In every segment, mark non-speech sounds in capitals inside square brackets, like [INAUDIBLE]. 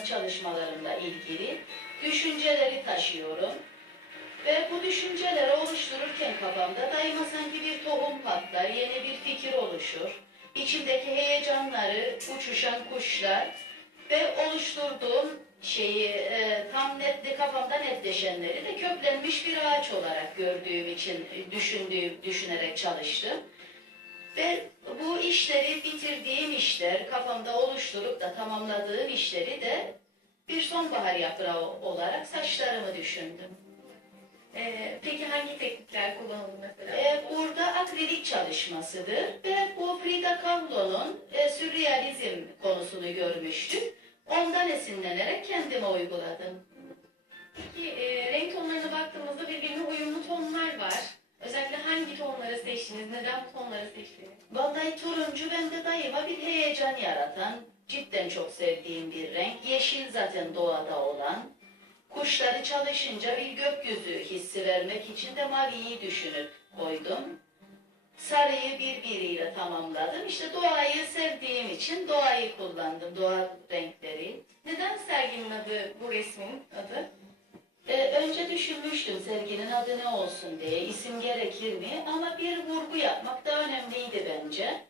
sanat çalışmalarımla ilgili düşünceleri taşıyorum. Ve bu düşünceleri oluştururken kafamda daima sanki bir tohum patlar, yeni bir fikir oluşur. İçimdeki heyecanları, uçuşan kuşlar ve oluşturduğum şeyi e, tam netli kafamda netleşenleri de köklenmiş bir ağaç olarak gördüğüm için e, düşündüğüm, düşünerek çalıştım. Ve bu işleri bitirdiğim işler, kafamda oluşturup da tamamladığım işleri de bir sonbahar yaprağı olarak saçlarımı düşündüm. E, peki hangi teknikler kullanıldı mesela? Ee, burada akrilik çalışmasıdır ve bu Frida Kahlo'nun e, sürrealizm konusunu görmüştük. Ondan esinlenerek kendime uyguladım. Peki e, renk tonlarına baktığımızda birbirine uyumlu tonlar var. Özellikle hangi tonları seçtiniz? Neden bu tonları seçtiniz? Vallahi turuncu bende daima bir heyecan yaratan, cidden çok sevdiğim bir renk. Yeşil zaten doğada olan. Kuşları çalışınca bir gökyüzü hissi vermek için de maviyi düşünüp koydum. Sarıyı birbiriyle tamamladım. İşte doğayı sevdiğim için doğayı kullandım, doğal renkleri. Neden serginin adı bu resmin adı? Ee, önce düşünmüştüm serginin adı ne olsun diye, isim gerekir mi? Ama bir vurgu yapmak da önemliydi bence.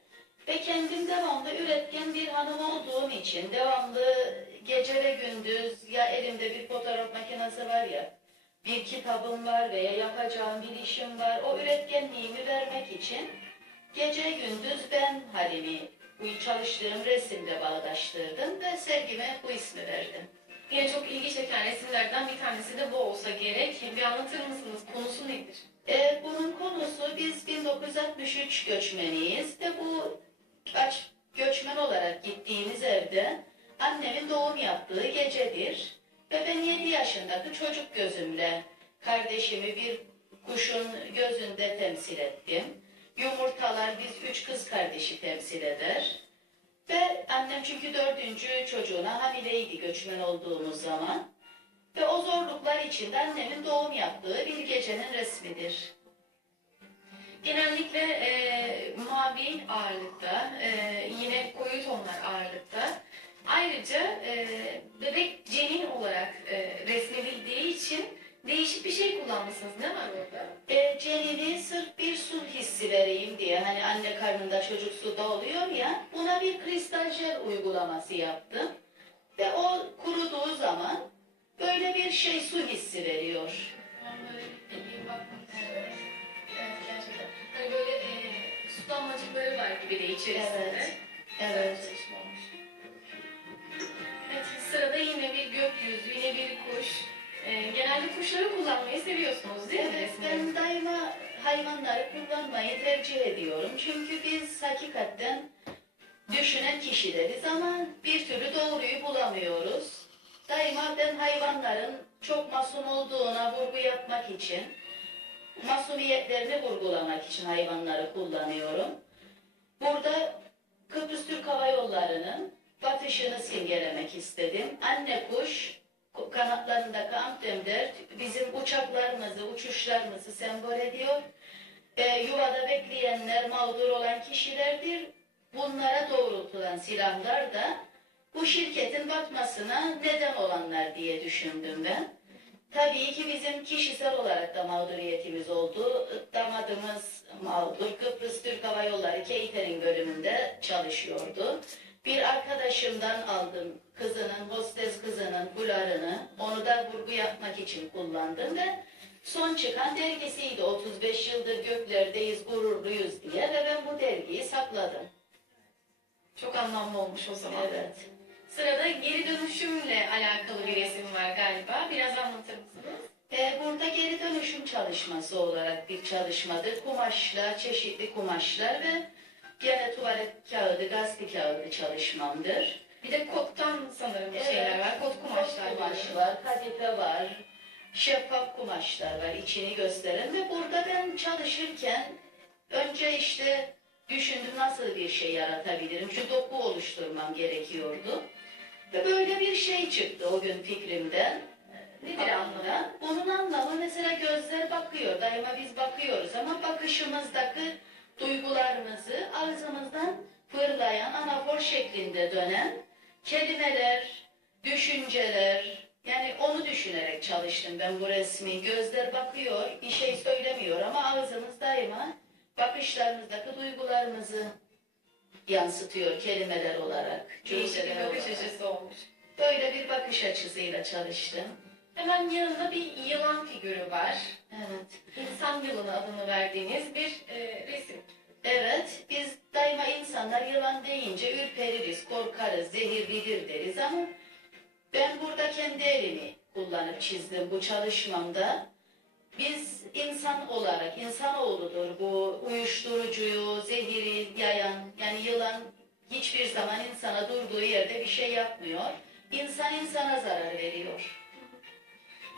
Ve kendim devamlı üretken bir hanım olduğum için, devamlı gece ve gündüz ya elimde bir fotoğraf makinesi var ya, bir kitabım var veya yapacağım bir işim var. O üretkenliğimi vermek için gece gündüz ben halimi çalıştığım resimle bağdaştırdım ve sergime bu ismi verdim. Yine çok ilgi çeken resimlerden bir tanesi de bu olsa gerek. Bir anlatır mısınız? Konusu nedir? E, bunun konusu biz 1963 göçmeniyiz de bu kaç göçmen olarak gittiğimiz evde annemin doğum yaptığı gecedir. Ve ben 7 yaşındaki çocuk gözümle kardeşimi bir kuşun gözünde temsil ettim. Yumurtalar biz üç kız kardeşi temsil eder. Ve annem çünkü dördüncü çocuğuna hamileydi göçmen olduğumuz zaman. Ve o zorluklar içinde annemin doğum yaptığı bir gecenin resmidir. Genellikle e, mavi ağırlıkta, e, içerisinde. Evet, evet. Güzel çalışma olmuş. Evet, sırada yine bir gökyüzü, yine bir kuş. E, genelde kuşları kullanmayı seviyorsunuz değil mi? Evet ben daima hayvanları kullanmayı tercih ediyorum. Çünkü biz hakikaten düşünen kişileriz ama bir türlü doğruyu bulamıyoruz. Daima ben hayvanların çok masum olduğuna vurgu yapmak için, masumiyetlerini vurgulamak için hayvanları kullanıyorum. Burada Kıbrıs Türk Hava Yolları'nın batışını simgelemek istedim. Anne kuş kanatlarındaki amtemder bizim uçaklarımızı, uçuşlarımızı sembol ediyor. Ee, yuvada bekleyenler mağdur olan kişilerdir. Bunlara doğrultulan silahlar da bu şirketin batmasına neden olanlar diye düşündüm ben. Tabii ki bizim kişisel olarak da mağduriyetimiz oldu. Damadımız mağdur. Kıbrıs Türk Hava Yolları catering bölümünde çalışıyordu. Bir arkadaşımdan aldım kızının, hostes kızının bularını. Onu da vurgu yapmak için kullandım ve son çıkan dergisiydi. 35 yıldır göklerdeyiz, gururluyuz diye ve ben bu dergiyi sakladım. Çok anlamlı olmuş o zaman. Evet. Sırada geri dönüşümle alakalı bir resim var galiba. Biraz anlatır mısınız? Burada geri dönüşüm çalışması olarak bir çalışmadır. Kumaşla, çeşitli kumaşlar ve gene tuvalet kağıdı, gazete kağıdı çalışmamdır. Bir de kottan sanırım Evet. şeyler var. Kot kumaşlar. Kot kumaş var, kadife var, şeffaf kumaşlar var içini gösteren ve burada ben çalışırken önce işte düşündüm nasıl bir şey yaratabilirim. Çünkü doku oluşturmam gerekiyordu. Ve böyle bir şey çıktı o gün fikrimden. Nedir anlamı? Bunun anlamı mesela gözler bakıyor. Daima biz bakıyoruz ama bakışımızdaki duygularımızı ağzımızdan fırlayan anafor şeklinde dönen kelimeler, düşünceler yani onu düşünerek çalıştım ben bu resmi. Gözler bakıyor, bir şey söylemiyor ama ağzımız daima bakışlarımızdaki duygularımızı yansıtıyor kelimeler olarak, Değişik bir bakış olarak. açısı olmuş. Böyle bir bakış açısıyla çalıştım. Hemen yanında bir yılan figürü var. Evet. İnsan yılanı adını verdiğiniz bir e, resim. Evet, biz daima insanlar yılan deyince ürpeririz, korkarız, zehirlidir deriz ama ben burada kendi elimi kullanıp çizdim bu çalışmamda. Biz insan olarak, insanoğludur bu uyuşturucuyu, zehiri yayan, yani yılan hiçbir zaman insana durduğu yerde bir şey yapmıyor. İnsan insana zarar veriyor.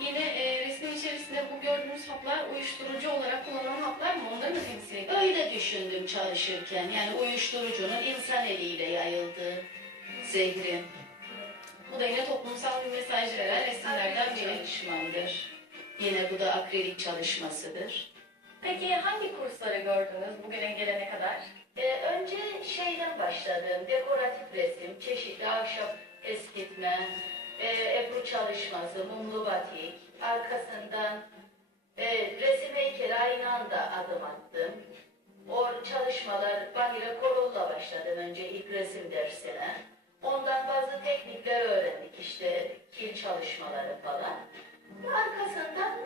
Yine e, resmin içerisinde bu gördüğünüz haplar uyuşturucu olarak kullanılan haplar mı? Onları mı temsil ediyor? Öyle düşündüm çalışırken, yani uyuşturucunun insan eliyle yayıldığı zehrin. Bu da yine toplumsal bir mesaj veren resimlerden biri. çalışmamdır. Yine bu da akrilik çalışmasıdır. Peki hangi kursları gördünüz bugüne gelene kadar? Ee, önce şeyden başladım. Dekoratif resim, çeşitli ahşap eskitme, e, ebru çalışması, mumlu batik. Arkasından e, resim heykeli aynı anda adım attım. O çalışmalar Vanilla Korolla başladım önce ilk resim dersine. Ondan bazı teknikler öğrendik işte kil çalışmaları falan. Arkasından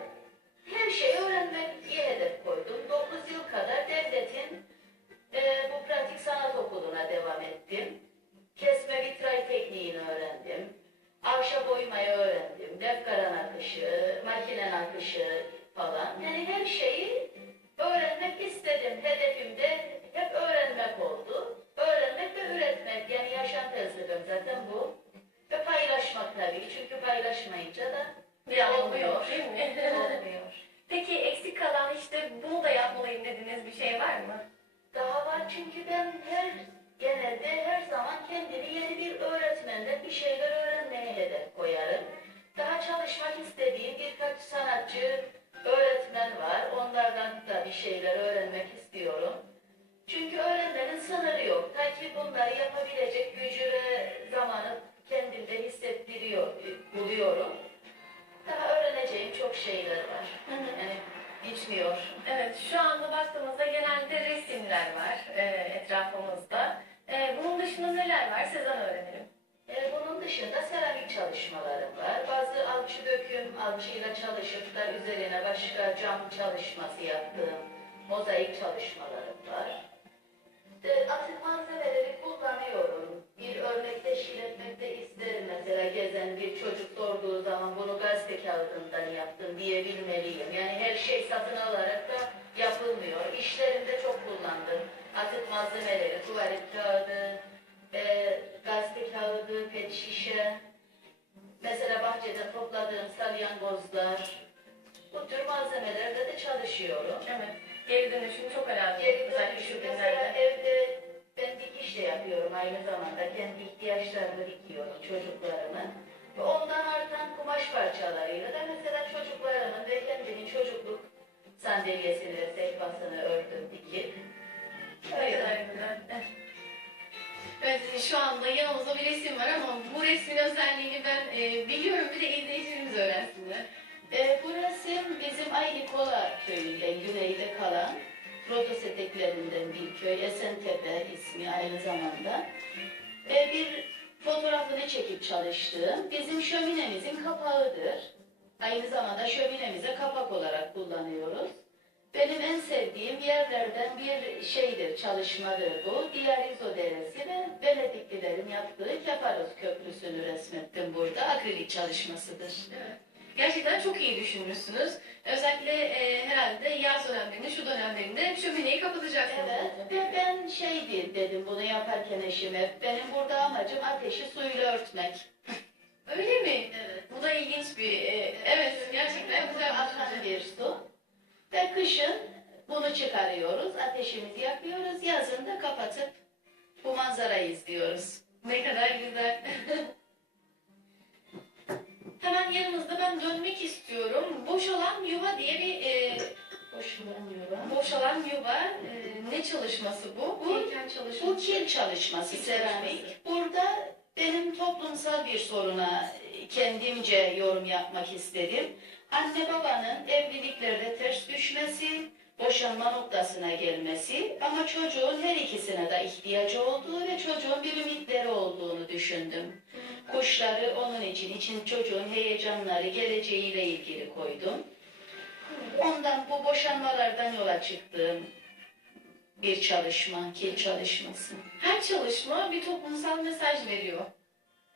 her şeyi öğrenmeyi hedef koydum. 9 yıl kadar devletin e, bu pratik sanat okuluna devam ettim. Kesme vitray tekniğini öğrendim. Ahşap oymayı öğrendim. Defkaran akışı, makinen akışı falan. Yani her şeyi öğrenmek istedim. Hedefim de hep öğrenmek oldu. Öğrenmek ve üretmek. Yani yaşam felsefem zaten bu. Ve paylaşmak tabii. Çünkü paylaşmayınca da Bir anlamı olmuyor. değil mi? Olmuyor. Peki eksik kalan işte bunu da yapmalıyım dediğiniz bir şey var mı? Daha var çünkü ben her genelde her zaman kendimi yeni bir öğretmenden bir şeyler öğrenmeye hedef koyarım. Daha çalışmak istediğim birkaç sanatçı, öğretmen var. Onlardan da bir şeyler öğrenmek istiyorum. Çünkü öğrenmenin sınırı yok. Ta ki bunları yapabilecek gücü ve zamanı kendimde hissettiriyor, buluyorum. Daha öğreneceğim çok şeyler var. Yani bitmiyor. Evet, şu anda baktığımızda genelde resimler var e, etrafımızda. E, bunun dışında neler var? Sizden öğrenelim. Ee, bunun dışında seramik çalışmalarım var. Bazı alçı döküm, alçıyla çalışıp da üzerine başka cam çalışması yaptığım mozaik çalışmalarım var. Ee, atık malzemeleri kullanıyorum. Bir örnek teşkil etmek de isterim. Mesela gezen bir çocuk sorduğu zaman bunu gazete kağıdından yaptım diyebilmeliyim. Yani her şey satın alarak da yapılmıyor. İşlerimde çok kullandım. Atık malzemeleri, tuvalet kağıdı, e, gazete kağıdı, pet şişe, mesela bahçede topladığım salyangozlar, bu tür malzemelerle de çalışıyorum. Evet, geri dönüşüm çok önemli. Geri dönüşüm mesela evde ben dikiş de yapıyorum aynı zamanda. Kendi ihtiyaçlarımı dikiyorum çocuklarımın. Ve ondan artan kumaş parçalarıyla da mesela çocuklarımın ve kendimin çocukluk sandalyesini ve sehpasını ördüm dikip. Evet, şu anda yanımızda bir resim var ama bu resmin özelliğini ben e, biliyorum. Bir de izleyicilerimiz öğrensinler. E, bu resim bizim Aynikola köyünden, güneyde kalan Rodos eteklerinden bir köy, Esentepe ismi aynı zamanda. E, bir fotoğrafını çekip çalıştığım bizim şöminemizin kapağıdır. Aynı zamanda şöminemize kapak olarak kullanıyoruz. Benim en sevdiğim yerlerden bir şeydir, çalışmadır bu. Diarizo Deresi ve Venediklilerin yaptığı Kefaros Köprüsü'nü resmettim burada. Akrilik çalışmasıdır. Evet. Gerçekten çok iyi düşünmüşsünüz. Özellikle e, herhalde yaz dönemlerinde, şu dönemlerinde şömineyi kapatacaksınız. Evet ve ben şey di- dedim bunu yaparken eşime, benim burada amacım ateşi suyla örtmek. [LAUGHS] Öyle mi? Evet. Bu da ilginç bir, e, evet gerçekten güzel bir bir su. Ve kışın bunu çıkarıyoruz, ateşimizi yakıyoruz, yazın da kapatıp bu manzarayı izliyoruz. Ne kadar güzel. [LAUGHS] an yanımızda ben dönmek istiyorum. Boşalan Yuva diye bir e, Boşalanıyor. boşalan yuva e, ne çalışması bu? Bu- Heykel çalışması. Bu kil çalışması, seramik. Burada benim toplumsal bir soruna kendimce yorum yapmak istedim. Anne babanın evliliklerde ters düşmesi, boşanma noktasına gelmesi ama çocuğun her ikisine de ihtiyacı olduğu ve çocuğun bir ümitleri olduğunu düşündüm. Kuşları onun için, için çocuğun heyecanları, geleceğiyle ilgili koydum. Ondan bu boşanmalardan yola çıktığım bir çalışma, kil çalışması. Her çalışma bir toplumsal mesaj veriyor.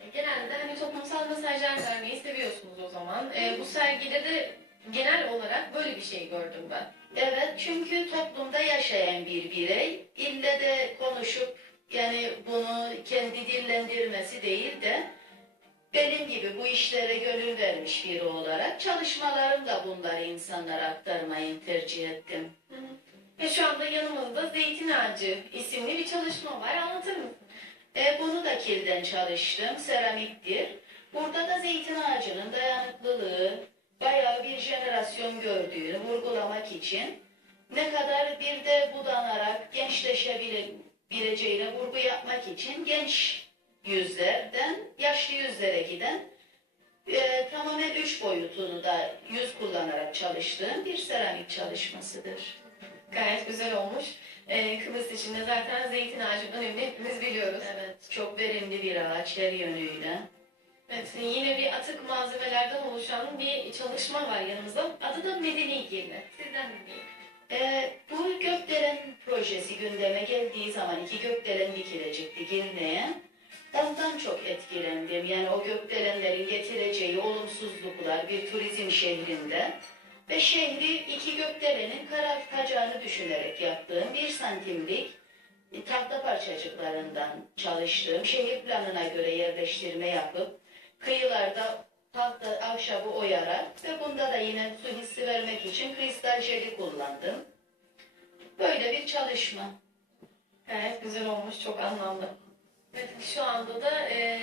E, Genelde hani toplumsal mesajlar vermeyi seviyorsunuz o zaman. E, bu sergide de genel olarak böyle bir şey gördüm ben. Evet çünkü toplumda yaşayan bir birey ille de konuşup yani bunu kendi dillendirmesi değil de benim gibi bu işlere gönül vermiş biri olarak çalışmalarımla bunları insanlara aktarmayı tercih ettim. Ve şu anda yanımızda Zeytin Ağacı isimli bir çalışma var. Anlatır mısın? E, bunu da kilden çalıştım, seramiktir. Burada da zeytin ağacının dayanıklılığı bayağı bir jenerasyon gördüğünü vurgulamak için ne kadar bir de budanarak gençleşebileceğine vurgu yapmak için genç yüzlerden yaşlı yüzlere giden e, tamamen üç boyutunu da yüz kullanarak çalıştığım bir seramik çalışmasıdır. Gayet güzel olmuş. E, Kıbrıs için de zaten Zeytin Ağacı'nın önemini hepimiz biliyoruz. Evet, çok verimli bir ağaç her yönüyle. Evet, yine bir atık malzemelerden oluşan bir çalışma var yanımızda. Adı da Medeni Girne. Sizden dinleyelim. Ee, bu gökdelen projesi gündeme geldiği zaman iki gökdelen dikilecekti Girne'ye. Ondan çok etkilendim. Yani o gökdelenlerin getireceği olumsuzluklar bir turizm şehrinde ve şehri iki gökdelenin karartacağını düşünerek yaptığım bir santimlik e, tahta parçacıklarından çalıştığım şehir planına göre yerleştirme yapıp kıyılarda tahta ahşabı oyarak ve bunda da yine su hissi vermek için kristal jeli kullandım. Böyle bir çalışma. Gayet güzel olmuş, çok anlamlı. Evet, şu anda da e,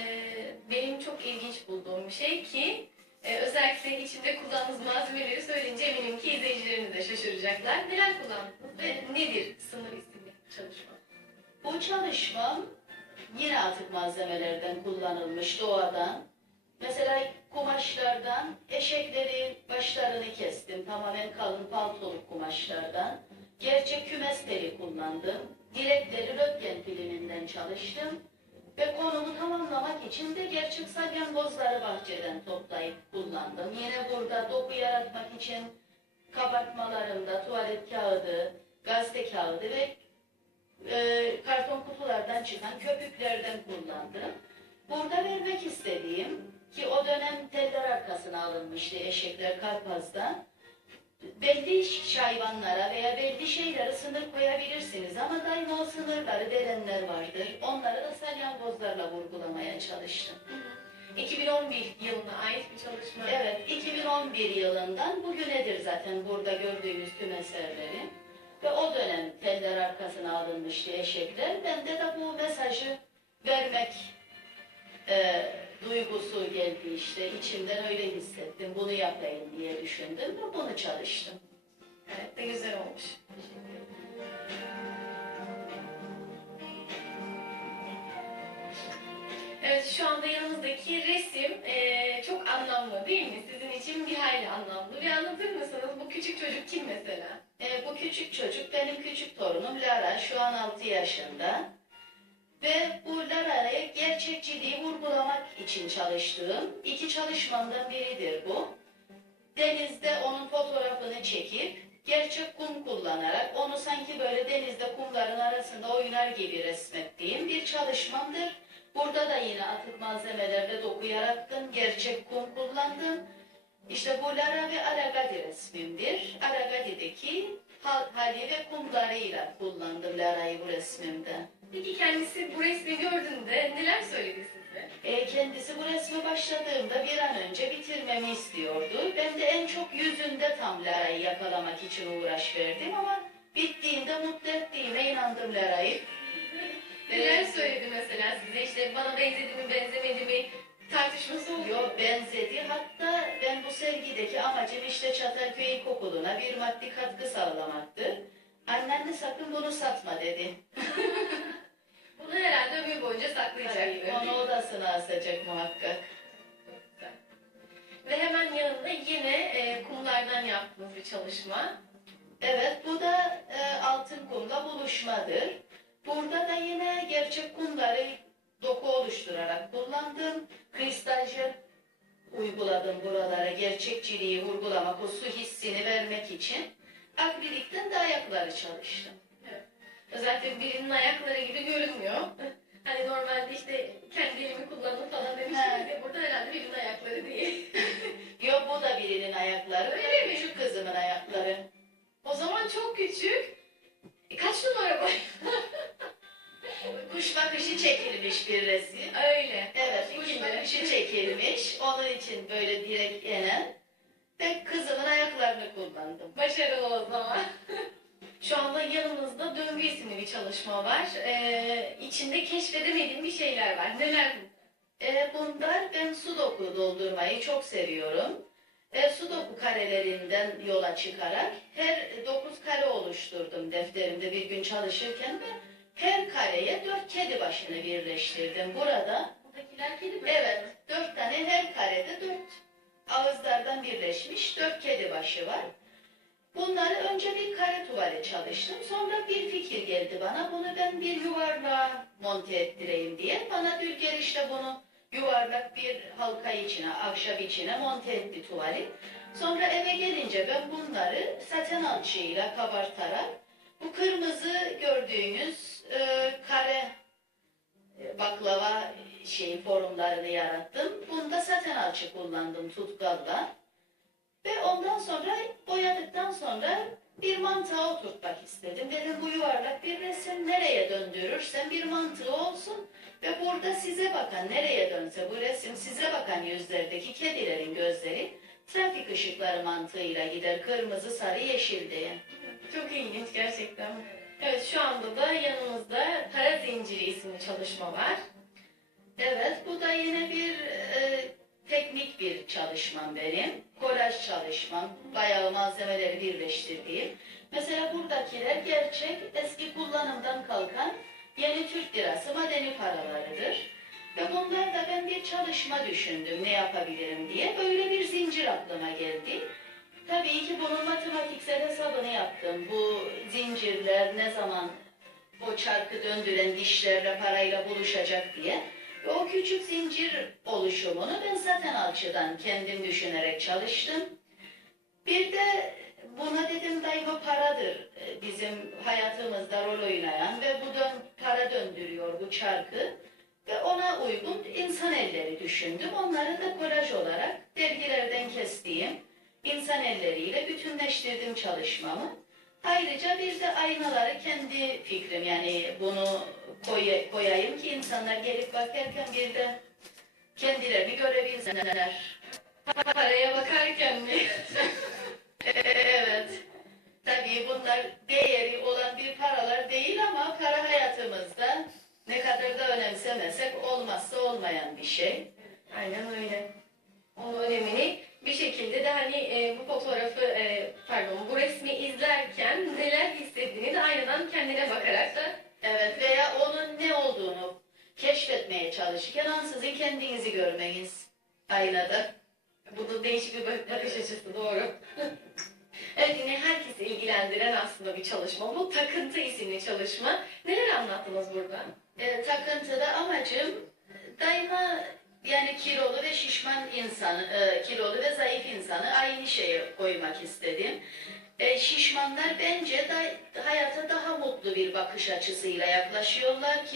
benim çok ilginç bulduğum bir şey ki e, özellikle içinde kullandığınız malzemeleri söyleyince eminim ki izleyicilerimiz de şaşıracaklar. Neler kullandınız ve nedir Sınır isimli çalışma? Bu çalışmam atık malzemelerden kullanılmış doğadan. Mesela kumaşlardan eşeklerin başlarını kestim. Tamamen kalın paltoluk kumaşlardan. Gerçek kümes teli kullandım. Direkleri röntgen filminden çalıştım. Ve konumu tamamlamak için de gerçek salyangozları bahçeden toplayıp kullandım. Yine burada doku yaratmak için kabartmalarımda tuvalet kağıdı, gazete kağıdı ve e, karton kutulardan çıkan köpüklerden kullandım. Burada vermek istediğim ki o dönem teller arkasına alınmıştı eşekler Karpaz'da. Belli hayvanlara veya belli şeylere sınır koyabilirsiniz ama daima o sınırları delenler vardır. Onları da salyangozlarla vurgulamaya çalıştım. 2011 yılına ait bir çalışma. Evet, 2011 yılından bugünedir zaten burada gördüğümüz tüm eserleri. Ve o dönem teller arkasına alınmıştı eşekler. Bende de bu mesajı vermek duygusu geldi işte. İçimden öyle hissettim. Bunu yapayım diye düşündüm ve bunu çalıştım. Evet, de güzel olmuş. Evet, şu anda yanımızdaki resim eee, çok anlamlı değil mi? Sizin için bir hayli anlamlı. Bir anlatır mısınız? Bu küçük çocuk kim mesela? E, bu küçük çocuk benim küçük torunum Lara. Şu an 6 yaşında. Ve Lara'ya gerçekçiliği vurgulamak için çalıştığım iki çalışmamdan biridir bu. Denizde onun fotoğrafını çekip gerçek kum kullanarak onu sanki böyle denizde kumların arasında oynar gibi resmettiğim bir çalışmamdır. Burada da yine atık malzemelerle doku yarattım, gerçek kum kullandım. İşte bu Lara ve Aragadi resmimdir. Aragadi'deki hal- hali ve kumlarıyla kullandım Lara'yı bu resmimde. Peki kendisi bu resmi gördüğünde neler söyledi size? E, kendisi bu resme başladığımda bir an önce bitirmemi istiyordu. Ben de en çok yüzünde tam Lara'yı yakalamak için uğraş verdim ama bittiğinde mutlu ettiğime inandım Lara'yı. Neler söyledi mesela size? İşte bana benzedi mi, benzemedi mi? tartışması oldu. Yok benzedi. Hatta ben bu sergideki amacım işte Çatalköy İlkokulu'na bir maddi katkı sağlamaktı. Anneanne sakın bunu satma dedi. [LAUGHS] Bunu herhalde ömür boyunca saklayacaktır. Tabii, onu odasına asacak muhakkak. Ve hemen yanında yine e, kumlardan yaptığınız bir çalışma. Evet, bu da e, altın kumla buluşmadır. Burada da yine gerçek kumları doku oluşturarak kullandım. Kristal jel uyguladım buralara. Gerçekçiliği vurgulamak, o su hissini vermek için. Akrilikten de ayakları çalıştım. Özellikle birinin ayakları gibi görünmüyor. Hani normalde işte kendi elimi kullandım falan demiştiniz ya burada herhalde birinin ayakları değil. [LAUGHS] Yok bu da birinin ayakları. Öyle mi? Şu kızımın ayakları. O zaman çok küçük. Şeyler var. Neler? E, bunlar ben sudoku doldurmayı çok seviyorum. E, sudoku karelerinden yola çıkarak her dokuz kare oluşturdum defterimde bir gün çalışırken ve her kareye dört kedi başını birleştirdim. Burada Buradakiler kedi mi? evet dört tane her karede dört ağızlardan birleşmiş dört kedi başı var. Bunları önce bir kare tuvale çalıştım. Sonra bir fikir geldi bana. Bunu ben bir yuvarlığa monte ettireyim diye. Bana Dülger işte bunu yuvarlak bir halka içine, ahşap içine monte etti tuvali. Sonra eve gelince ben bunları saten alçıyla kabartarak bu kırmızı gördüğünüz e, kare e, baklava şeyin formlarını yarattım. Bunda saten alçı kullandım tutkalla. Ve ondan sonra boyadıktan sonra bir mantığa oturtmak istedim. Dedim bu yuvarlak bir resim nereye döndürürsem bir mantığı olsun. Ve burada size bakan nereye dönse bu resim size bakan yüzlerdeki kedilerin gözleri trafik ışıkları mantığıyla gider kırmızı sarı yeşil diye. Çok ilginç gerçekten. Evet şu anda da yanımızda Para Zinciri isimli çalışma var. Evet, bu da yine bir e, teknik bir çalışmam benim. Kolaj çalışmam, bayağı malzemeleri birleştirdiğim. Mesela buradakiler gerçek eski kullanımdan kalkan yeni Türk lirası madeni paralarıdır. Ve bunlar da ben bir çalışma düşündüm ne yapabilirim diye. Böyle bir zincir aklıma geldi. Tabii ki bunun matematiksel hesabını yaptım. Bu zincirler ne zaman o çarkı döndüren dişlerle parayla buluşacak diye. O küçük zincir oluşumunu ben zaten alçıdan kendim düşünerek çalıştım. Bir de buna dedim daima paradır e, bizim hayatımızda rol oynayan ve bu dön, para döndürüyor bu çarkı. Ve ona uygun insan elleri düşündüm. Onları da kolaj olarak dergilerden kestiğim insan elleriyle bütünleştirdim çalışmamı. Ayrıca bir de aynaları kendi fikrim yani bunu koy, koyayım ki insanlar gelip bakarken bir de kendilerini görebilsinler. Paraya bakarken mi? [LAUGHS] evet. Tabii bunlar değeri olan bir paralar değil ama para hayatımızda ne kadar da önemsemesek olmazsa olmayan bir şey. Aynen öyle. Onun önemini bir şekilde de hani e, bu fotoğrafı, e, pardon bu resmi izlerken neler hissettiğini de aynadan kendine bakarak da Evet veya onun ne olduğunu keşfetmeye çalışırken ansızın kendinizi görmeniz aynada. Bu da değişik bir bak- bakış açısı doğru. [LAUGHS] evet yine herkesi ilgilendiren aslında bir çalışma. Bu takıntı isimli çalışma. Neler anlattınız burada? E, takıntıda amacım daima yani kilolu ve şişman insanı, e, kilolu ve zayıf insanı aynı şeye koymak istedim. E, şişmanlar bence da, hayata daha mutlu bir bakış açısıyla yaklaşıyorlar. Kilo